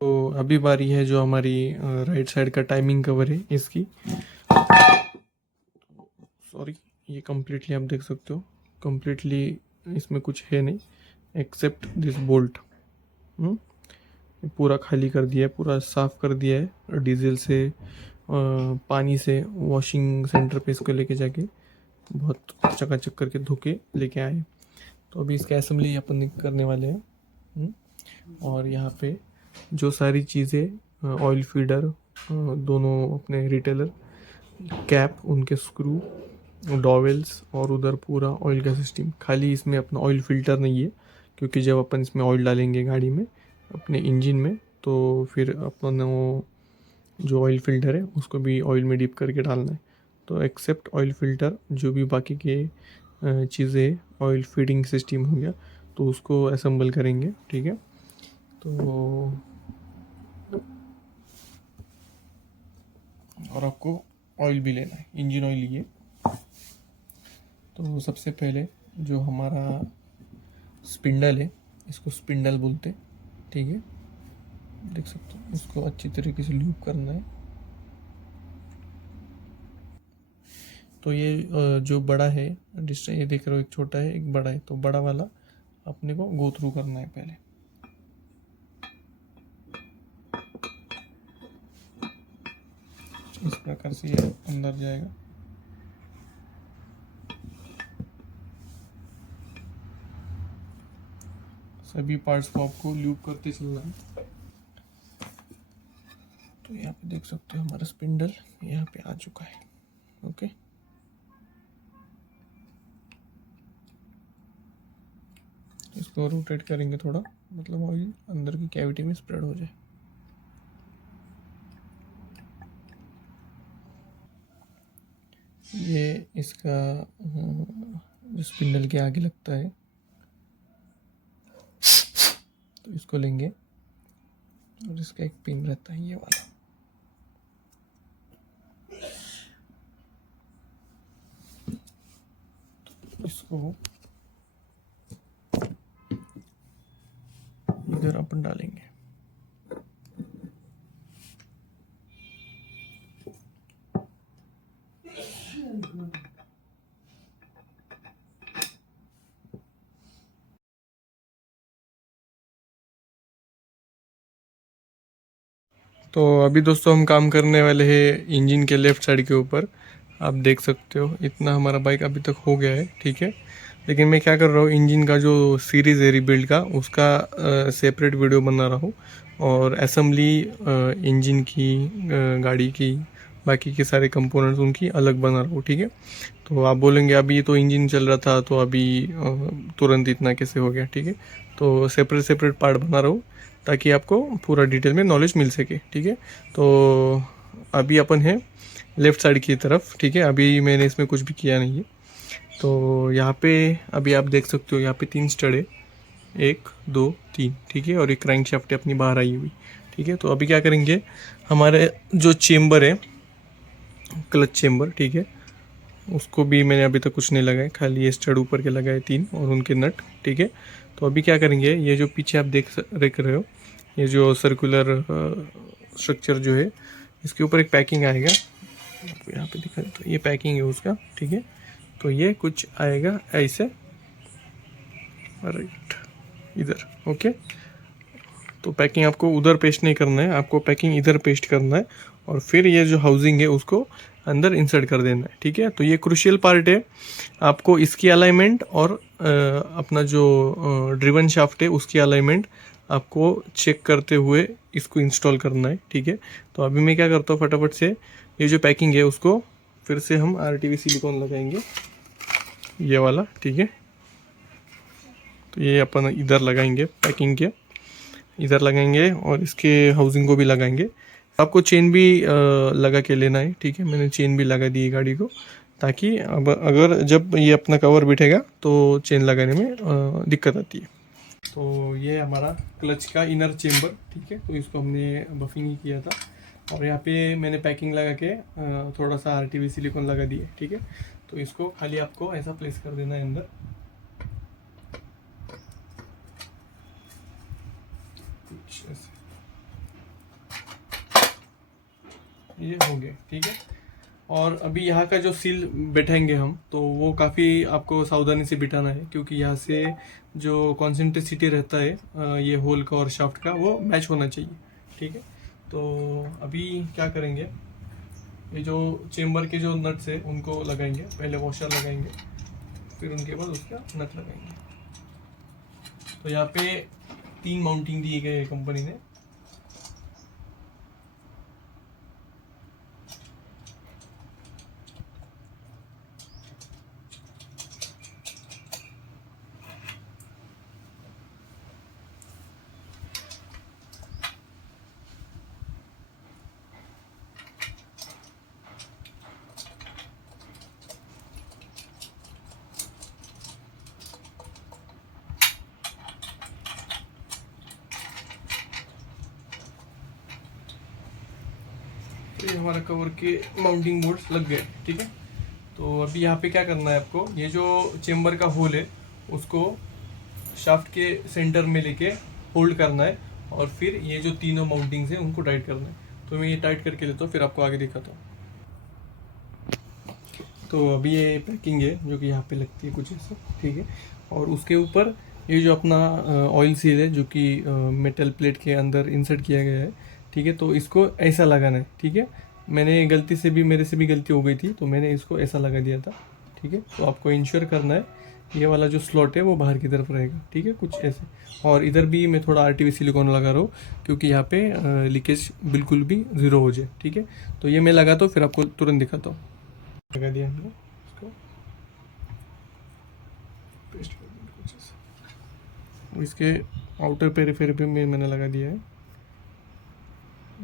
तो अभी बारी है जो हमारी राइट साइड का टाइमिंग कवर है इसकी। सॉरी, ये कम्प्लीटली आप देख सकते हो, कम्प्लीटली इसमें कुछ है नहीं एक्सेप्ट दिस बोल्ट। पूरा खाली कर दिया है, पूरा साफ़ कर दिया है डीजल से, पानी से वॉशिंग सेंटर पे इसको लेके जाके बहुत चकाचक करके धो के लेके आए। तो अभी इसका असेंबली अपन करने वाले हैं। और यहाँ पे जो सारी चीज़ें, ऑयल फीडर, दोनों अपने रिटेलर, कैप, उनके स्क्रू, डॉवेल्स, और उधर पूरा ऑयल का सिस्टम। खाली इसमें अपना ऑयल फिल्टर नहीं है, क्योंकि जब अपन इसमें ऑयल डालेंगे गाड़ी में अपने इंजन में, तो फिर अपन वो जो ऑयल फिल्टर है उसको भी ऑयल में डिप करके डालना है। तो एक्सेप्ट ऑयल फिल्टर जो भी बाकी के चीज़ें, ऑयल फीडिंग सिस्टम हो गया, तो उसको असेंबल करेंगे। ठीक है, तो और आपको ऑयल भी लेना है, इंजन ऑयल लिए। तो सबसे पहले जो हमारा स्पिंडल है, इसको स्पिंडल बोलते, ठीक है, देख सकते हो, इसको अच्छी तरीके से लूप करना है। तो ये जो बड़ा है डिस्टेंस, ये देख रहे हो, एक छोटा है एक बड़ा है, तो बड़ा वाला अपने को गो थ्रू करना है पहले। इस प्रकार से ये अंदर जाएगा। सभी पार्ट्स को आपको लूप करते चलना है। तो यहाँ पे देख सकते हो हमारा स्पिंडल यहाँ पे आ चुका है। ओके, इसको रोटेट करेंगे थोड़ा, मतलब ऑयल अंदर की कैविटी में स्प्रेड हो जाए। ये इसका जो स्पिंडल के आगे लगता है, तो इसको लेंगे और इसका एक पिन रहता है ये वाला, इसको इधर अपन डालेंगे। तो अभी दोस्तों हम काम करने वाले हैं इंजन के लेफ़्ट साइड के ऊपर। आप देख सकते हो इतना हमारा बाइक अभी तक हो गया है। ठीक है, लेकिन मैं क्या कर रहा हूँ, इंजन का जो सीरीज़ है रीबिल्ड का, उसका सेपरेट वीडियो बना रहा हूँ, और असेंबली इंजन की, गाड़ी की, बाकी के सारे कंपोनेंट्स उनकी अलग बना रहा हूँ। ठीक है, तो आप बोलेंगे अभी तो इंजन चल रहा था, तो अभी तुरंत इतना कैसे हो गया। ठीक है, तो सेपरेट सेपरेट पार्ट बना रहा हूँ ताकि आपको पूरा डिटेल में नॉलेज मिल सके। ठीक है, तो अभी अपन है लेफ़्ट साइड की तरफ। ठीक है, अभी मैंने इसमें कुछ भी किया नहीं है। तो यहाँ पे अभी आप देख सकते हो, यहाँ पे 3 स्टड है, 1 2 3। ठीक है, और एक क्रैंक शाफ्ट है अपनी बाहर आई हुई। ठीक है, तो अभी क्या करेंगे, हमारे जो चेम्बर है, क्लच चेम्बर, ठीक है, उसको भी मैंने अभी तक कुछ नहीं लगाया, खाली ये स्टड ऊपर के लगाए 3 और उनके नट। ठीक है, तो अभी क्या करेंगे, ये जो पीछे आप देख रहे हो, ये जो सर्कुलर स्ट्रक्चर जो है, इसके ऊपर एक पैकिंग आएगा, यहाँ पे दिखा, तो ये पैकिंग है उसका। ठीक है, तो ये कुछ आएगा ऐसे, राइट इधर। ओके, तो पैकिंग आपको उधर पेस्ट नहीं करना है, आपको पैकिंग इधर पेस्ट करना है, और फिर ये जो हाउसिंग है उसको अंदर इंसर्ट कर देना है। ठीक है, तो ये क्रूशियल पार्ट है, आपको इसकी अलाइनमेंट और अपना जो ड्रिवन शाफ्ट है उसकी अलाइनमेंट आपको चेक करते हुए इसको इंस्टॉल करना है। ठीक है, तो अभी मैं क्या करता हूँ, फटाफट से ये जो पैकिंग है उसको फिर से हम RTV सिलिकॉन लगाएंगे, ये वाला। ठीक है, तो ये अपन इधर लगाएंगे, पैकिंग के इधर लगाएंगे, और इसके हाउसिंग को भी लगाएंगे। आपको चेन भी लगा के लेना है। ठीक है, मैंने चेन भी लगा दी है गाड़ी को, ताकि अब अगर जब ये अपना कवर बैठेगा तो चेन लगाने में दिक्कत आती है। तो ये हमारा क्लच का इनर चेम्बर। ठीक है, तो इसको हमने बफिंग ही किया था, और यहाँ पे मैंने पैकिंग लगा के थोड़ा सा RTV सिलिकॉन लगा दिया। ठीक है, तो इसको खाली आपको ऐसा प्लेस कर देना है अंदर, कुछ ऐसे। ये हो गया, ठीक है। और अभी यहाँ का जो सील बैठाएंगे हम, तो वो काफ़ी आपको सावधानी से बिठाना है, क्योंकि यहाँ से जो कॉन्सेंट्रिसिटी रहता है ये होल का और शाफ्ट का, वो मैच होना चाहिए, ठीक है। तो अभी क्या करेंगे, ये जो चेम्बर के जो नट्स है उनको लगाएंगे, पहले वॉशर लगाएंगे, फिर उनके बाद उसका नट लगाएंगे। तो यहाँ पे 3 माउंटिंग दिए गए कंपनी ने। तो ये हमारा कवर के माउंटिंग बोर्ड्स लग गए, ठीक है। तो अभी यहाँ पे क्या करना है आपको, ये जो चेम्बर का होल है उसको शाफ्ट के सेंटर में लेके होल्ड करना है, और फिर ये जो तीनों माउंटिंग्स हैं उनको टाइट करना है। तो मैं ये टाइट करके लेता हूँ, फिर आपको आगे दिखाता हूँ। तो अभी ये पैकिंग है जो कि यहाँ पे लगती है कुछ ऐसे, ठीक है। और उसके ऊपर ये जो अपना ऑयल सील है जो कि मेटल प्लेट के अंदर इंसर्ट किया गया है, ठीक है। तो इसको ऐसा लगाना है, ठीक है। मैंने गलती से भी, मेरे से भी गलती हो गई थी, तो मैंने इसको ऐसा लगा दिया था, ठीक है। तो आपको इंश्योर करना है ये वाला जो स्लॉट है वो बाहर की तरफ रहेगा, ठीक है, कुछ ऐसे। और इधर भी मैं थोड़ा आरटीवी सिलिकॉन लगा रहा हूँ, क्योंकि यहाँ पे लीकेज बिल्कुल भी ज़ीरो हो जाए, ठीक है। तो ये मैं लगाता हूँ, फिर आपको तुरंत दिखाता हूँ। लगा दिया हमने इसको, पेस्ट कर दिया कुछ ऐसे। इसके आउटर पेरिफेरी पे मैंने लगा दिया है,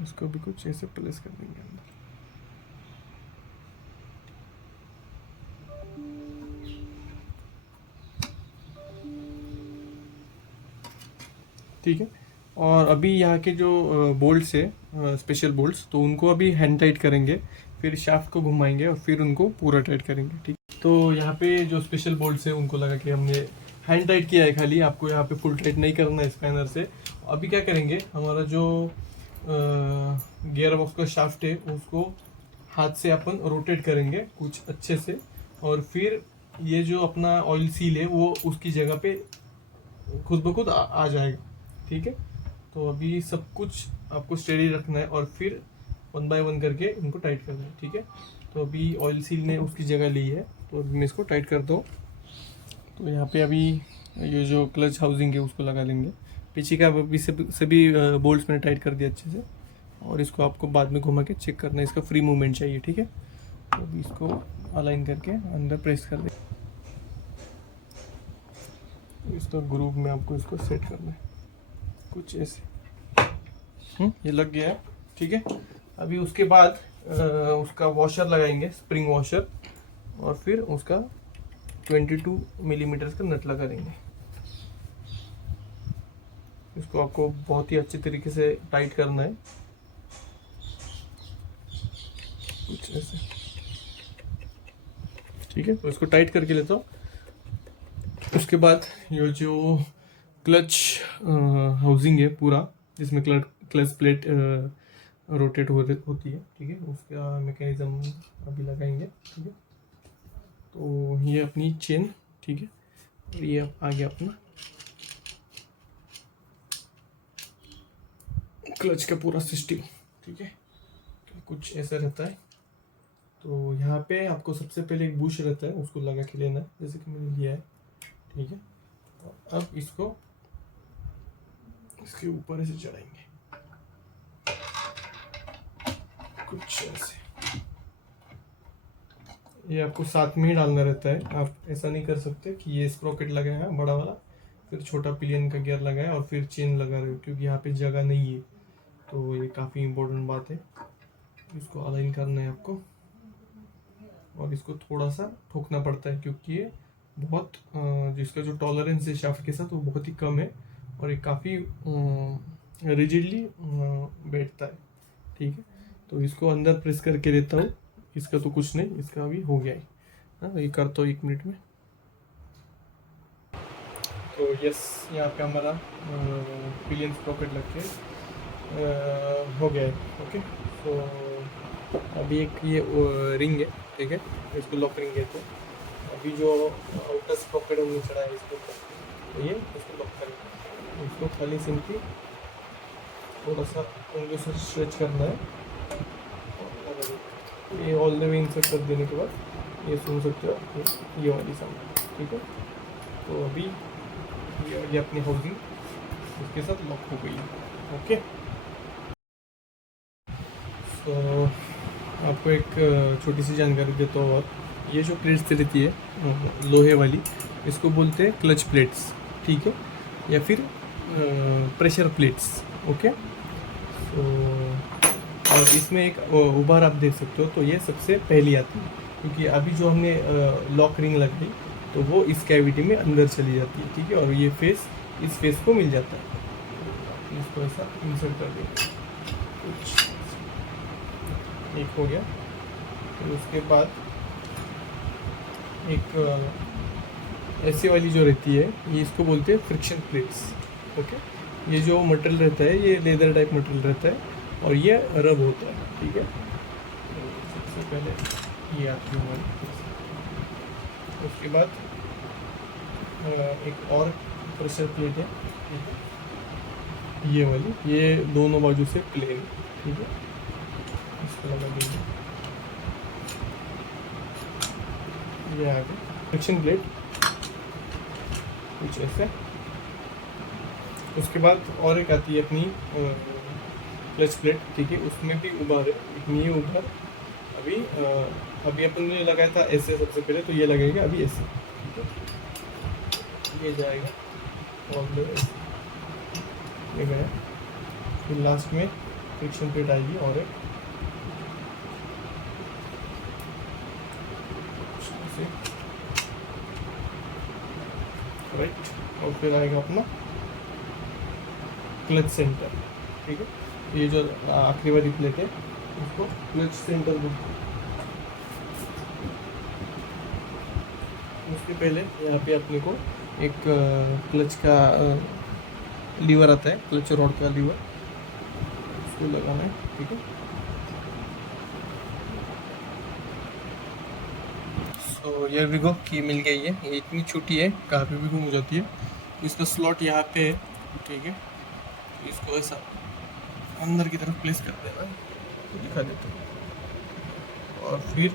इसको भी कुछ ऐसे प्लेस कर देंगे अंदर, ठीक है। और अभी यहाँ के जो बोल्ट्स है, स्पेशल बोल्ट्स, तो उनको अभी हैंड टाइट करेंगे, फिर शाफ्ट को घुमाएंगे और फिर उनको पूरा टाइट करेंगे, ठीक। तो यहाँ पे जो स्पेशल बोल्ट्स है उनको लगा के हमने हैंड टाइट किया है खाली, आपको यहाँ पे फुल टाइट नहीं करना है स्पैनर से। अभी क्या करेंगे, हमारा जो गियर बॉक्स का शाफ्ट है उसको हाथ से अपन रोटेट करेंगे कुछ अच्छे से, और फिर ये जो अपना ऑयल सील है वो उसकी जगह पे खुद ब खुद आ जाएगा, ठीक है। तो अभी सब कुछ आपको स्टेडी रखना है और फिर 1 बाय 1 करके इनको टाइट करना है, ठीक है। तो अभी ऑयल सील ने उसकी जगह ली है, तो अभी मैं इसको टाइट करता हूँ। तो यहाँ पे अभी ये जो क्लच हाउसिंग है उसको लगा लेंगे, पीछे का अभी सभी बोल्ट्स मैंने टाइट कर दिया अच्छे से, और इसको आपको बाद में घुमा के चेक करना है, इसका फ्री मूवमेंट चाहिए, ठीक है। तो अभी इसको अलाइन करके अंदर प्रेस कर दें, इसका ग्रुप में आपको इसको सेट करना है कुछ ऐसे। ये लग गया है, ठीक है। अभी उसके बाद उसका वॉशर लगाएंगे, स्प्रिंग वॉशर, और फिर उसका 22 मिलीमीटर का नट लगा देंगे। इसको आपको बहुत ही अच्छे तरीके से टाइट करना है कुछ ऐसे, ठीक है। तो इसको टाइट करके लेता हूँ। उसके बाद ये जो क्लच हाउसिंग है पूरा, जिसमें क्लच प्लेट रोटेट होती है, ठीक है, उसका मैकेनिज्म अभी लगाएंगे, ठीक है। तो ये अपनी चेन, ठीक है, और ये आ गया अपना क्लच का पूरा सिस्टम, ठीक है। तो कुछ ऐसा रहता है। तो यहाँ पे आपको सबसे पहले एक बुश रहता है, उसको लगा के लेना है, जैसे कि मैंने लिया है, ठीक है। अब इसको इसके ऊपर ऐसे चढ़ाएंगे कुछ ऐसे। ये आपको साथ में ही डालना रहता है, आप ऐसा नहीं कर सकते कि ये स्प्रोकेट लगाया है बड़ा वाला, फिर छोटा पिलियन का गियर लगाया और फिर चेन लगा रहे हो, क्योंकि यहाँ पे जगह नहीं है। तो ये काफ़ी इम्पोर्टेंट बात है, इसको अलाइन करना है आपको, और इसको थोड़ा सा ठोकना पड़ता है, क्योंकि ये बहुत जिसका जो टॉलरेंस है शाफ्ट के साथ वो बहुत ही कम है, और ये काफ़ी रिजिडली बैठता है, ठीक है। तो इसको अंदर प्रेस करके देता हूँ, इसका तो कुछ नहीं, इसका अभी हो गया है। हाँ, ये करता हूँ 1 मिनट में। तो यस, यहाँ पे हमारा पिलियन स्प्रॉकेट लग के हो गया है, ओके। तो अभी एक ये रिंग है, ठीक है, इसको लॉक रिंग कहते हैं। अभी जो आउटर स्प्रॉकेट हमने चढ़ा है इसके ऊपर, तो ये इसको लॉक करेंगे। इसको खाली सिंपली थोड़ा सा उंगली से स्ट्रेच करना है। ये ऑल द वे इंसर्ट कर देने के बाद ये सुन सकते हो ये वाली साउंड, ठीक है। तो अभी ये अपनी हाउसिंग इसके साथ लॉक हो गई है। ओके, तो आपको एक छोटी सी जानकारी देता हूँ। और ये जो प्लेट्स रहती है लोहे वाली, इसको बोलते हैं क्लच प्लेट्स, ठीक है, या फिर प्रेशर प्लेट्स। ओके, तो और इसमें एक उभार आप देख सकते हो, तो ये सबसे पहली आती है, क्योंकि अभी जो हमने लॉक रिंग लगाई तो वो इस कैविटी में अंदर चली जाती है, ठीक है, और ये फेस इस फेस को मिल जाता है। इसको ऐसा इंसर्ट कर देंगे, कुछ एक हो गया। फिर उसके बाद एक ऐसी वाली जो रहती है, ये इसको बोलते हैं फ्रिक्शन प्लेट्स। ओके, ये जो मटेरियल रहता है ये लेदर टाइप मटेरियल रहता है और ये रब होता है, ठीक है। तो सबसे पहले ये आती है हमारी। उसके बाद एक और प्रेशर प्लेट है, ठीक है, ये वाली, ये दोनों बाजू से प्लेन, ठीक है। इसको लगा देंगे, ये आ गया फ्रिक्शन प्लेट, कुछ ऐसे। उसके बाद और एक आती है अपनी क्लच प्लेट, ठीक है, उसमें भी उभार है, लेकिन ये उभार अभी अपन ने लगाया था ऐसे सबसे पहले, तो ये लगेगा अभी ऐसे, ठीक है। ये जाएगा और ये गया। फिर लास्ट में फ्रिक्शन प्लेट आएगी और एक राइट, और फिर आएगा अपना क्लच सेंटर, ठीक है। ये जो आखिरी वाली प्लेट है उसको क्लच सेंटर बोलते हैं। उसके पहले यहाँ पे अपने को एक क्लच का लीवर आता है, क्लच रॉड का लीवर, उसको लगाना है, ठीक है। तो ये भी को की मिल गई है, ये इतनी छोटी है कहाँ पे भी घूम हो जाती है। इसका स्लॉट यहाँ पे है, ठीक है। इसको ऐसा अंदर की तरफ प्लेस कर देना, तो दिखा देता हूँ। और फिर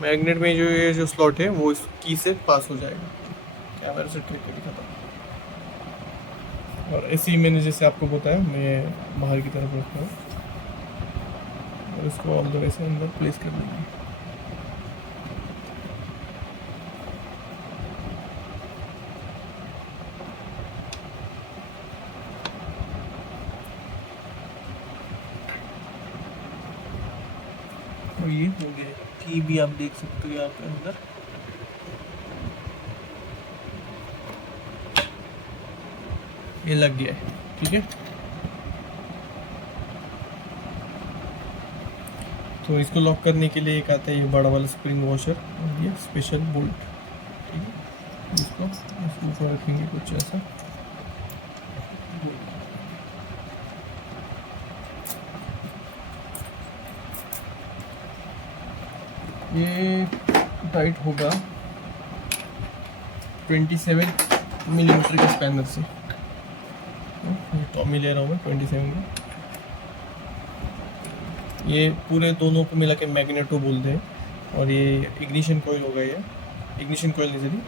मैग्नेट में जो ये जो स्लॉट है वो इस की से पास हो जाएगा। कैमरा से ट्रिक को दिखाता हूँ। और ऐसे ही मैंने जैसे आपको बताया, मैं बाहर की तरफ रखता हूँ और इसको ऑल द वे से अंदर प्लेस कर देंगे। तो ये हो गया, की भी आप देख सकते हो यहाँ पे अंदर। ये लग गया है, ठीक है। तो इसको लॉक करने के लिए एक आता है ये बड़ा वाला स्प्रिंग वॉशर और ये स्पेशल बोल्ट, ठीक है। इसको ऊपर रखेंगे कुछ ऐसा, ये टाइट होगा 27 मिलीमीटर के स्पैनर से। टॉमी ले रहा हूँ मैं 27 में। ये पूरे दोनों को मिला के मैग्नेटो बोलते हैं। और ये इग्निशन कॉइल होगा, ये इग्निशन कॉइल नहीं सही,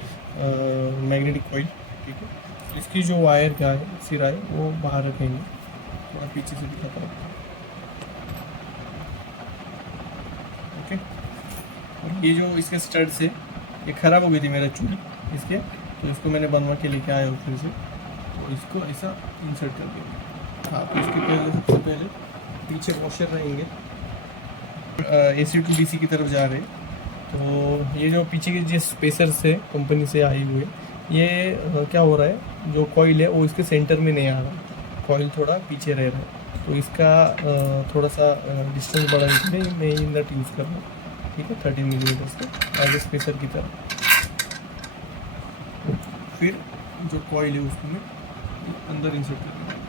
मैग्नेटिक कॉइल, ठीक है। इसकी जो वायर का है सिरा है वो बाहर रखेंगे, थोड़ा पीछे से दिखाता हूँ, ओके। और ये जो इसके स्टड से ये ख़राब हो गई थी मेरा चूड़ी इसके, तो इसको मैंने बनवा के लेके आया हूँ फिर से। तो इसको ऐसा इंसर्ट कर देंगे। हाँ, तो इसके पहले सबसे पहले पीछे वॉशर रहेंगे, AC to DC की तरफ जा रहे हैं। तो ये जो पीछे के जिस स्पेसर से कंपनी से आई हुई है, ये क्या हो रहा है, जो कॉइल है वो इसके सेंटर में नहीं आ रहा, कॉइल थोड़ा पीछे रह रहा है। तो इसका थोड़ा सा डिस्टेंस बढ़ाने के लिए मैं ये नट यूज़ कर रहा हूँ, ठीक है, 13 मिलीमीटर से आगे स्पेसर की तरफ। फिर जो कॉइल है उसको मैं अंदर इंसर्ट कर दूँगा।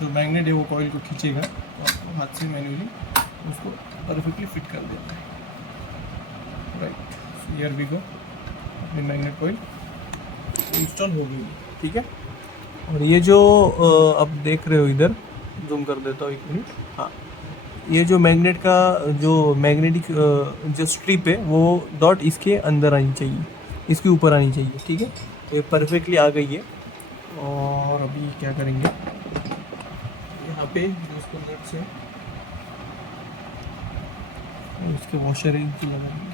जो मैग्नेट है वो कॉइल को खींचेगा, तो आपको हाथ से मैन्युअली उसको परफेक्टली फिट कर देना है। राइट, हियर वी गो, अपनी मैग्नेट कॉइल इंस्टॉल हो गई, ठीक है। और ये जो आप देख रहे हो, इधर जूम कर देता हूँ 1 मिनट। हाँ, ये जो मैग्नेट का जो मैग्नेटिक जो स्ट्रिप है वो डॉट इसके अंदर आनी चाहिए, इसके ऊपर आनी चाहिए, ठीक है। तो ये परफेक्टली आ गई है। और अभी क्या करेंगे, यहाँ पे जो उसको नट्स है उसके वॉशर है, इनको लगाएंगे।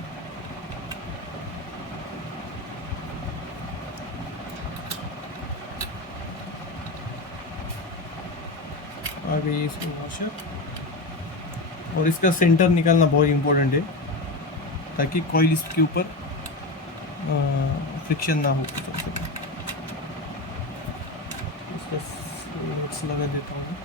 आ गई इसकी वॉशर, और इसका सेंटर निकालना बहुत इम्पोर्टेंट है ताकि कॉइल इसके ऊपर फ्रिक्शन ना हो। इसका नट्स लगा देता हूँ।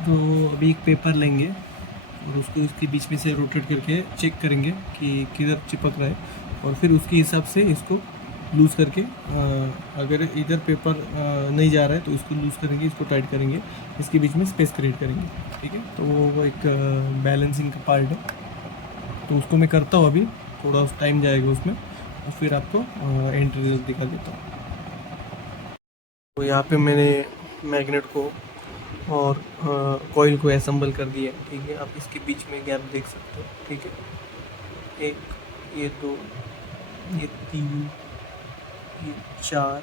तो अभी एक पेपर लेंगे और उसको इसके बीच में से रोटेट करके चेक करेंगे कि किधर चिपक रहा है, और फिर उसके हिसाब से इसको लूज़ करके अगर इधर पेपर नहीं जा रहा है तो इसको लूज़ करेंगे, इसको टाइट करेंगे, इसके बीच में स्पेस क्रिएट करेंगे, ठीक है। तो वो एक बैलेंसिंग का पार्ट है, तो उसको मैं करता हूँ अभी, थोड़ा टाइम जाएगा उसमें, और फिर आपको एंड रिजल्ट दिखा देता हूँ। तो यहाँ पे मैंने मैग्नेट को और कॉइल को असेंबल कर दिया है, ठीक है। आप इसके बीच में गैप देख सकते हो, ठीक है। 1, ये 2, ये 3, ये 4,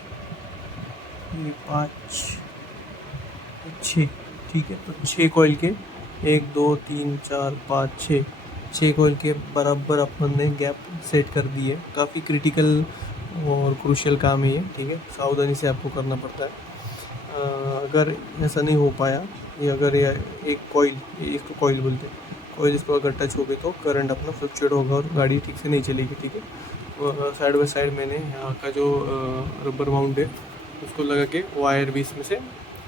ये 5, ये 6, ठीक है। तो 6 कॉइल के 1 2 3 4 5 6 कॉइल के बराबर अपन ने गैप सेट कर दी है। काफ़ी क्रिटिकल और क्रूशियल काम है ये, ठीक है। सावधानी से आपको करना पड़ता है। अगर ऐसा नहीं हो पाया, ये अगर ये एक कॉइल, इसको कॉइल बोलते हैं, कॉइल इसको अगर टच हो गई तो करंट अपना फ्लक्चुएट होगा और गाड़ी ठीक से नहीं चलेगी, ठीक है। साइड बाय साइड मैंने यहाँ का जो रबर माउंट है उसको लगा के वायर भी इसमें से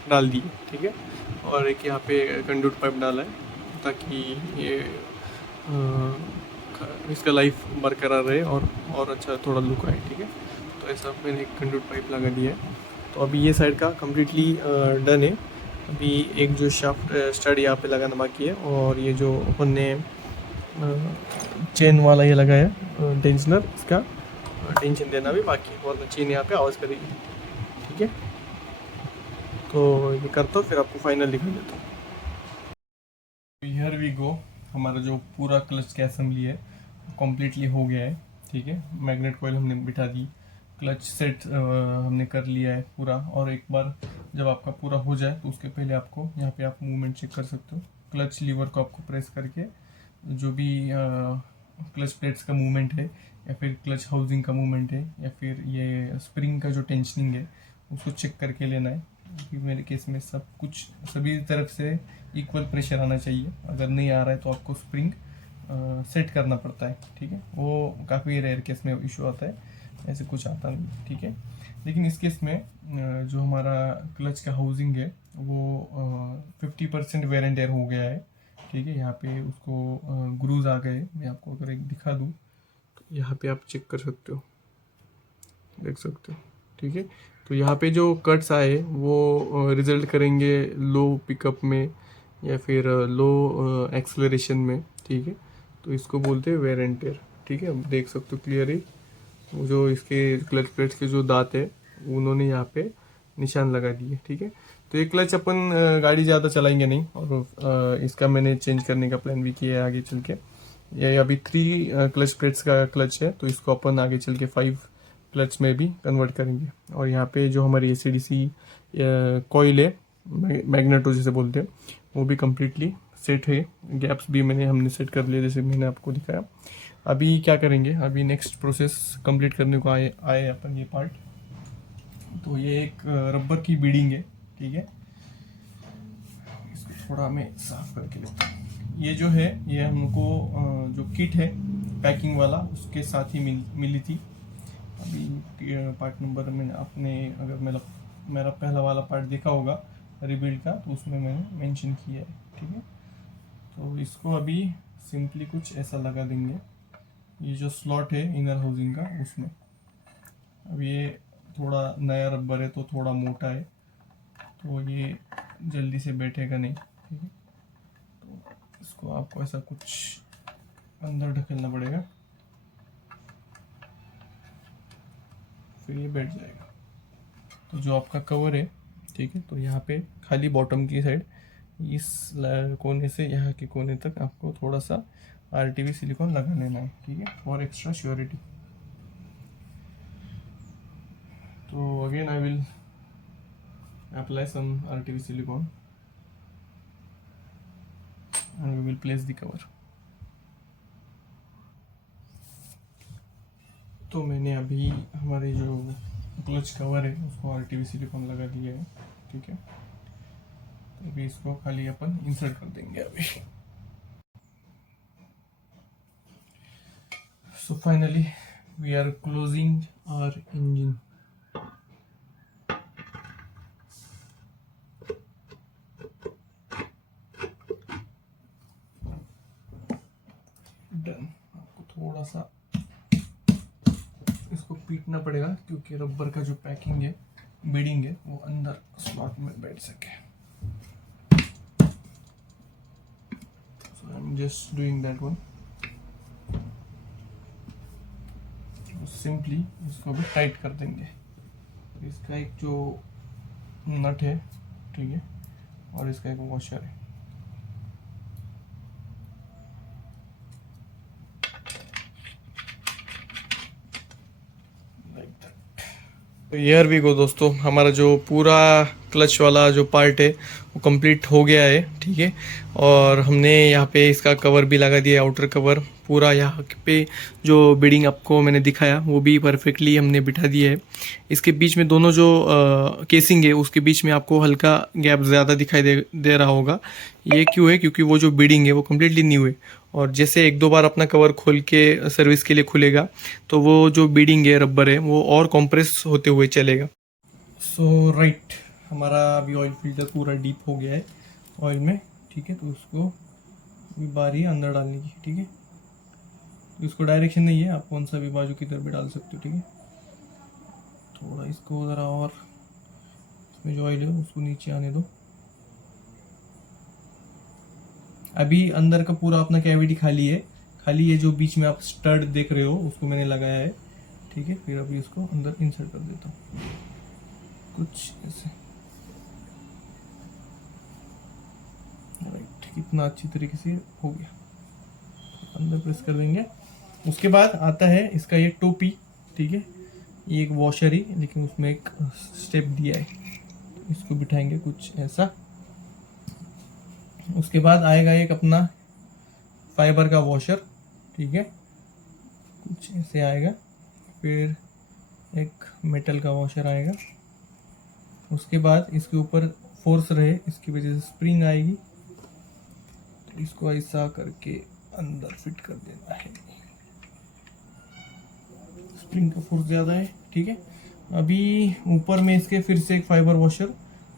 डाल दी, ठीक है। और एक यहाँ पे कंडक्ट पाइप डाला है ताकि ये इसका लाइफ बरकरार रहे और अच्छा थोड़ा लुक आए, ठीक है। तो ऐसा मैंने एक कंडक्ट पाइप लगा दिया है। तो अभी ये साइड का कम्प्लीटली डन है। अभी एक जो शाफ्ट स्टड यहाँ पे लगाना बाकी है, और ये जो अपन ने चेन वाला ये लगाया टेंशनर, इसका टेंशन देना भी बाकी है, वरना चेन यहाँ पे आवाज़ करेगी, ठीक है। तो ये करता हूँ, फिर आपको फाइनल दिखा देता हूँ। हियर वी गो, हमारा जो पूरा क्लच का असेंबली है कम्प्लीटली हो गया है, ठीक है। मैग्नेट कॉइल हमने बिठा दी, क्लच सेट हमने कर लिया है पूरा। और एक बार जब आपका पूरा हो जाए तो उसके पहले आपको यहाँ पे आप मूवमेंट चेक कर सकते हो। क्लच लीवर को आपको प्रेस करके जो भी क्लच प्लेट्स का मूवमेंट है, या फिर क्लच हाउसिंग का मूवमेंट है, या फिर ये स्प्रिंग का जो टेंशनिंग है, उसको चेक करके लेना है। क्योंकि मेरे केस में सब कुछ सभी तरफ से इक्वल प्रेशर आना चाहिए। अगर नहीं आ रहा है तो आपको स्प्रिंग सेट करना पड़ता है, ठीक है। वो काफ़ी रेयर केस में इशू आता है, ऐसे कुछ आता नहीं, ठीक है। लेकिन इस केस में जो हमारा क्लच का हाउसिंग है वो 50% वेयर एंड टेयर हो गया है, ठीक है। यहाँ पे उसको ग्रूज आ गए। मैं आपको अगर एक दिखा दूँ तो यहाँ पे आप चेक कर सकते हो, देख सकते हो, ठीक है। तो यहाँ पे जो कट्स आए वो रिजल्ट करेंगे लो पिकअप में या फिर लो एक्सेलरेशन में, ठीक है। तो इसको बोलते हैं वेयर एंड टेयर, ठीक है। आप देख सकते हो क्लियरली, वो जो इसके क्लच प्लेट्स के जो दांत है उन्होंने यहाँ पे निशान लगा दिए, ठीक है। तो ये क्लच अपन गाड़ी ज़्यादा चलाएंगे नहीं, और इसका मैंने चेंज करने का प्लान भी किया है आगे चल के। ये अभी 3 क्लच प्लेट्स का क्लच है, तो इसको अपन आगे चल के 5 क्लच में भी कन्वर्ट करेंगे। और यहाँ पे जो हमारी ACDC कॉइल है, मैग्नेटो जिसे बोलते हैं, वो भी कम्प्लीटली सेट है। गैप्स भी हमने सेट कर लिए जैसे मैंने आपको दिखाया। अभी क्या करेंगे, अभी नेक्स्ट प्रोसेस कंप्लीट करने को आए अपन ये पार्ट। तो ये एक रबर की बीडिंग है, ठीक है। इसको थोड़ा मैं साफ करके लेता हूँ। ये जो है ये हमको जो किट है पैकिंग वाला उसके साथ ही मिली थी। अभी पार्ट नंबर में आपने अगर मेरा पहला वाला पार्ट देखा होगा रिबिल्ड का, तो उसमें मैंने मेंशन किया है, ठीक है। तो इसको अभी सिंपली कुछ ऐसा लगा देंगे, ये जो स्लॉट है इनर हाउसिंग का उसमें। अब ये थोड़ा नया रबर है तो थोड़ा मोटा है, तो ये जल्दी से बैठेगा नहीं, ठीक है। तो इसको आपको ऐसा कुछ अंदर ढकेलना पड़ेगा, फिर ये बैठ जाएगा। तो जो आपका कवर है, ठीक है, तो यहाँ पे खाली बॉटम की साइड इस कोने से यहाँ के कोने तक आपको थोड़ा सा आरटीवी सिलिकॉन लगा लेना है, ठीक है, फॉर एक्स्ट्रा श्योरिटी। तो again I will apply some RTV silicone and we will place the cover। तो मैंने अभी हमारे जो क्लच कवर है उसको RTV सिलिकॉन लगा दिया है, ठीक है। तो अभी इसको खाली अपन इंसर्ट कर देंगे अभी। So finally we are closing our engine. Done. आपको थोड़ा सा इसको पीटना पड़ेगा क्योंकि रबर का जो पैकिंग है, बीडिंग है, वो अंदर स्लॉट में बैठ सके। So I am just doing that one. Simply इसको भी टाइट कर देंगे। इसका एक जो नट है, ठीक है, और इसका एक वॉशर है। तो यार भी गो दोस्तों, हमारा जो पूरा क्लच वाला जो पार्ट है वो कंप्लीट हो गया है, ठीक है। और हमने यहाँ पे इसका कवर भी लगा दिया, आउटर कवर पूरा। यहाँ पे जो बीडिंग आपको मैंने दिखाया वो भी परफेक्टली हमने बिठा दिया है। इसके बीच में दोनों जो केसिंग है उसके बीच में आपको हल्का गैप ज़्यादा दिखाई दे रहा होगा। ये क्यों है? क्योंकि वो जो बीडिंग है वो कम्प्लीटली न्यू है, और जैसे एक दो बार अपना कवर खोल के सर्विस के लिए खुलेगा तो वो जो बीडिंग है, रबर है, वो और कॉम्प्रेस होते हुए चलेगा। सो राइट, हमारा अभी ऑयल फिल्टर पूरा डीप हो गया है ऑयल में, ठीक है। तो उसको अभी बारी है अंदर डालने की, ठीक है। तो इसको डायरेक्शन नहीं है, आप कौन सा भी बाजू की तरफ भी डाल सकते हो, ठीक है। थोड़ा इसको ज़रा और इसमें जो ऑयल है उसको नीचे आने दो। अभी अंदर का पूरा अपना कैविटी खाली है, खाली ये जो बीच में आप स्टड देख रहे हो उसको मैंने लगाया है, ठीक है। फिर अभी इसको अंदर इंसर्ट कर देता हूँ कुछ ऐसे। राइट, कितना अच्छी तरीके से हो गया। अंदर प्रेस कर देंगे। उसके बाद आता है इसका ये टोपी, ठीक है। ये एक वॉशर ही, लेकिन उसमें एक स्टेप दिया है, इसको बिठाएंगे कुछ ऐसा। उसके बाद आएगा एक अपना फाइबर का वॉशर, ठीक है, कुछ ऐसे आएगा। फिर एक मेटल का वॉशर आएगा। उसके बाद इसके ऊपर फोर्स रहे इसकी वजह से स्प्रिंग आएगी, तो इसको ऐसा करके अंदर फिट कर देना है। स्प्रिंग का फोर्स ज़्यादा है, ठीक है। अभी ऊपर में इसके फिर से एक फाइबर वॉशर,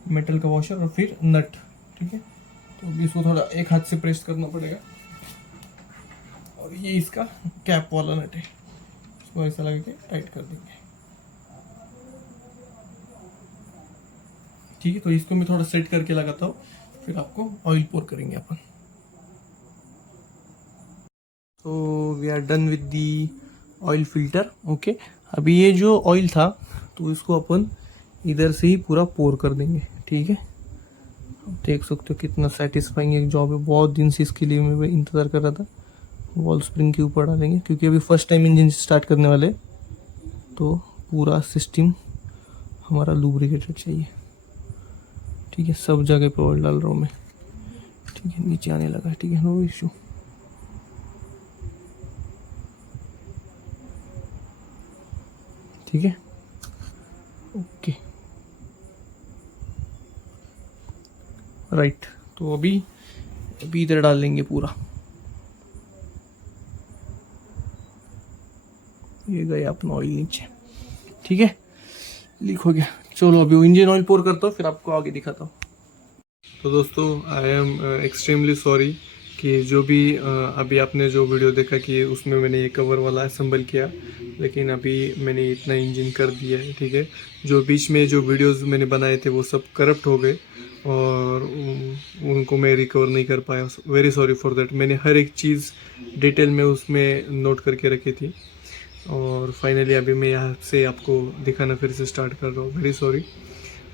मेटल का वॉशर, और फिर नट, ठीक है। तो अभी इसको थोड़ा एक हाथ से प्रेस करना पड़ेगा। और ये इसका कैप वाला नट है, इसको ऐसा लगा के टाइट कर देंगे, ठीक है। तो इसको मैं थोड़ा सेट करके लगाता हूँ, फिर आपको ऑयल पोर करेंगे अपन। तो we are done with the oil filter, okay. अभी ये जो ऑयल था तो इसको अपन इधर से ही पूरा पोर कर देंगे, ठीक है। देख सकते हो कितना सेटिस्फाइंग एक जॉब है। बहुत दिन से इसके लिए मैं इंतज़ार कर रहा था। वॉल स्प्रिंग के ऊपर डालेंगे क्योंकि अभी फर्स्ट टाइम इंजन स्टार्ट करने वाले, तो पूरा सिस्टम हमारा लुब्रिकेटेड चाहिए, ठीक है। सब जगह पे ऑयल डाल रहा हूँ मैं, ठीक है। नीचे आने लगा, ठीक है, नो इशू। ठीक है, ओके, राइट। तो अभी इधर डाल लेंगे पूरा। ये गया अपना ऑयल नीचे, ठीक है। लीक हो गया। चलो अभी इंजन ऑयल पोर करता हूँ, फिर आपको आगे दिखाता हूँ। तो दोस्तों, आई एम एक्सट्रीमली सॉरी कि जो भी अभी आपने जो वीडियो देखा कि उसमें मैंने ये कवर वाला असेंबल किया, लेकिन अभी मैंने इतना इंजन कर दिया है, ठीक है। जो बीच में जो वीडियोस मैंने बनाए थे वो सब करप्ट हो गए और उनको मैं रिकवर नहीं कर पाया। Very sorry for that. मैंने हर एक चीज़ डिटेल में उसमें नोट करके रखी थी और फाइनली अभी मैं यहाँ से आपको दिखाना फिर से स्टार्ट कर रहा हूँ। Very sorry.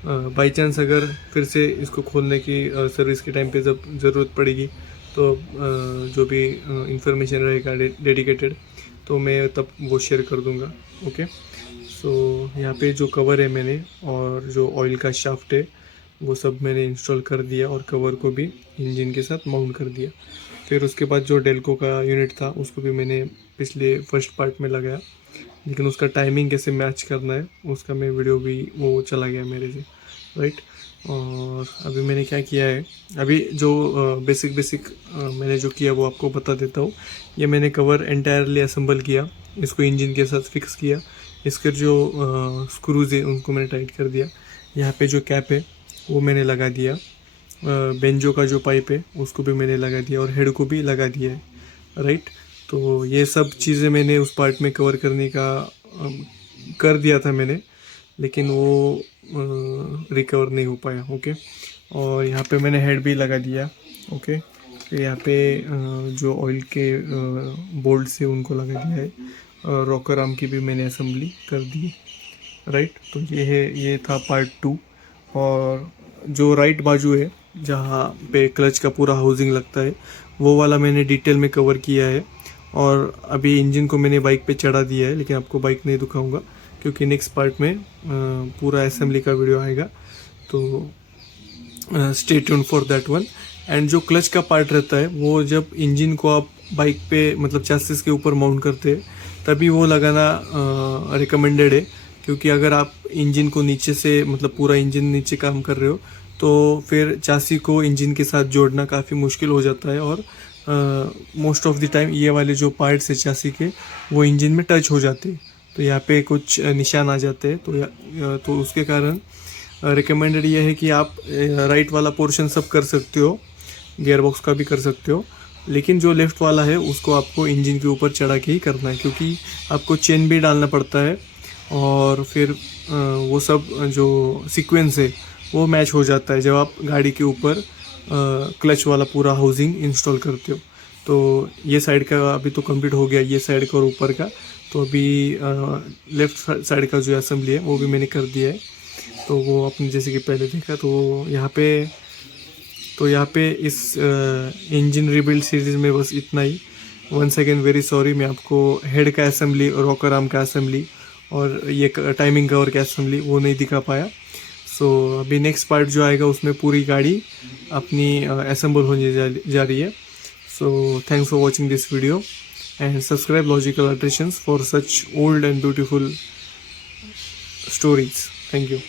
बाई चांस अगर फिर से इसको खोलने की सर्विस के टाइम पे जब ज़रूरत पड़ेगी तो जो भी इंफॉर्मेशन रहेगा डेडिकेटेड तो मैं तब वो शेयर कर दूंगा। ओके। सो यहाँ पे जो कवर है मैंने और जो ऑयल का शाफ्ट है वो सब मैंने इंस्टॉल कर दिया और कवर को भी इंजन के साथ माउंट कर दिया। फिर उसके बाद जो डेल्को का यूनिट था उसको भी मैंने पिछले फर्स्ट पार्ट में लगाया, लेकिन उसका टाइमिंग कैसे मैच करना है उसका मैं वीडियो भी वो चला गया मेरे से, राइट। और अभी मैंने क्या किया है, अभी जो बेसिक मैंने जो किया वो आपको बता देता हूँ। ये मैंने कवर एंटायरली असेंबल किया, इसको इंजन के साथ फिक्स किया, इसके जो स्क्रूज है उनको मैंने टाइट कर दिया। यहाँ पे जो कैप है वो मैंने लगा दिया, बेंजो का जो पाइप है उसको भी मैंने लगा दिया और हेड को भी लगा दिया है, राइट। तो ये सब चीज़ें मैंने उस पार्ट में कवर करने का कर दिया था मैंने, लेकिन वो रिकवर नहीं हो पाया। ओके। और यहाँ पे मैंने हेड भी लगा दिया। ओके। फिर यहाँ पे जो ऑयल के बोल्ट से उनको लगा दिया है और रॉकर आर्म की भी मैंने असेंबली कर दी है, राइट। तो ये है, ये था पार्ट 2। और जो राइट बाजू है जहाँ पे क्लच का पूरा हाउसिंग लगता है वो वाला मैंने डिटेल में कवर किया है और अभी इंजन को मैंने बाइक पे चढ़ा दिया है, लेकिन आपको बाइक नहीं दिखाऊंगा क्योंकि नेक्स्ट पार्ट में पूरा असेंबली का वीडियो आएगा, तो stay tune for that one. And जो क्लच का पार्ट रहता है वो जब इंजन को आप बाइक पे मतलब चैसिस के ऊपर माउंट करते हैं तभी वो लगाना रिकमेंडेड है, क्योंकि अगर आप इंजन को नीचे से मतलब पूरा इंजन नीचे काम कर रहे हो तो फिर चासी को इंजन के साथ जोड़ना काफ़ी मुश्किल हो जाता है और मोस्ट ऑफ द टाइम ये वाले जो पार्ट्स है चासी के वो इंजन में टच हो जाते हैं, तो यहाँ पे कुछ निशान आ जाते हैं। तो उसके कारण रिकमेंडेड ये है कि आप राइट वाला पोर्शन सब कर सकते हो, गियर बॉक्स का भी कर सकते हो, लेकिन जो लेफ़्ट वाला है उसको आपको इंजन के ऊपर चढ़ा के ही करना है, क्योंकि आपको चेन भी डालना पड़ता है और फिर वो सब जो सीक्वेंस है वो मैच हो जाता है जब आप गाड़ी के ऊपर क्लच वाला पूरा हाउसिंग इंस्टॉल करते हो। तो ये साइड का अभी तो कंप्लीट हो गया, ये साइड का और ऊपर का। तो अभी लेफ़्ट साइड का जो असेंबली है वो भी मैंने कर दिया है, तो वो आपने जैसे कि पहले देखा। तो यहाँ पे इस इंजन रिबिल्ड सीरीज़ में बस इतना ही। वंस अगेन वेरी सॉरी, मैं आपको हेड का असेंबली, रॉकर आर्म का असेंबली और ये टाइमिंग कवर का असेंबली वो नहीं दिखा पाया। सो अभी नेक्स्ट पार्ट जो आएगा उसमें पूरी गाड़ी अपनी असेंबल होने जा रही है। So thanks for watching this video and subscribe Logical Alterations for such old and beautiful stories. Thank you.